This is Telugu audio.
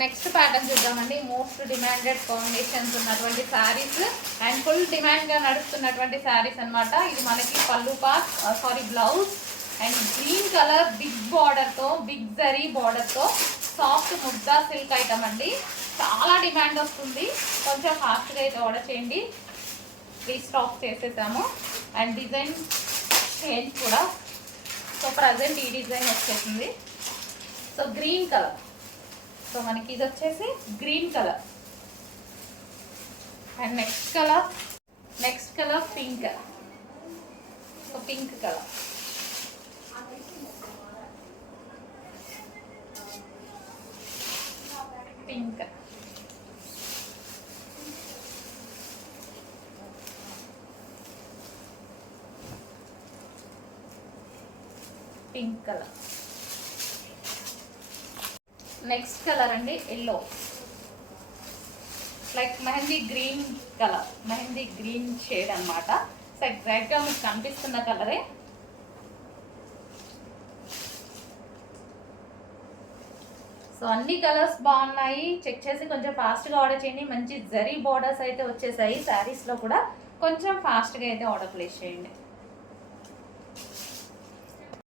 నెక్స్ట్ ప్యాటర్న్ చూద్దామండి. మోస్ట్ డిమాండెడ్ కాంబినేషన్స్ ఉన్నటువంటి శారీస్ అండ్ ఫుల్ డిమాండ్గా నడుస్తున్నటువంటి శారీస్ అనమాట. ఇది మనకి పళ్ళు part blouse and green colour big బార్డర్తో, బిగ్ జరీ బార్డర్తో సాఫ్ట్ ముద్దా సిల్క్ ఐటమ్ అండి. చాలా డిమాండ్ వస్తుంది. కొంచెం ఫాస్ట్గా అయితే ఆర్డర్ చేయండి. రీస్టాక్ చేసేసాము. అండ్ డిజైన్ చేంజ్ కూడా. సో ప్రజెంట్ ఈ డిజైన్ వచ్చేసింది. So green colour. సో మనకి ఇది వచ్చేసి green colour. And next colour pink. So pink colour. Pink. Pink colour. Next colour అండి yellow, like mehndi green colour, mehndi green shade అనమాట. సో ఎగ్జాక్ట్గా మీకు కనిపిస్తున్న కలరే. సో అన్ని కలర్స్ బాగున్నాయి. చెక్ చేసి కొంచెం ఫాస్ట్గా ఆర్డర్ చేయండి. మంచి జరీ బోర్డర్స్ అయితే వచ్చేసాయి శారీస్లో కూడా. కొంచెం ఫాస్ట్గా అయితే ఆర్డర్ ప్లేస్ చేయండి.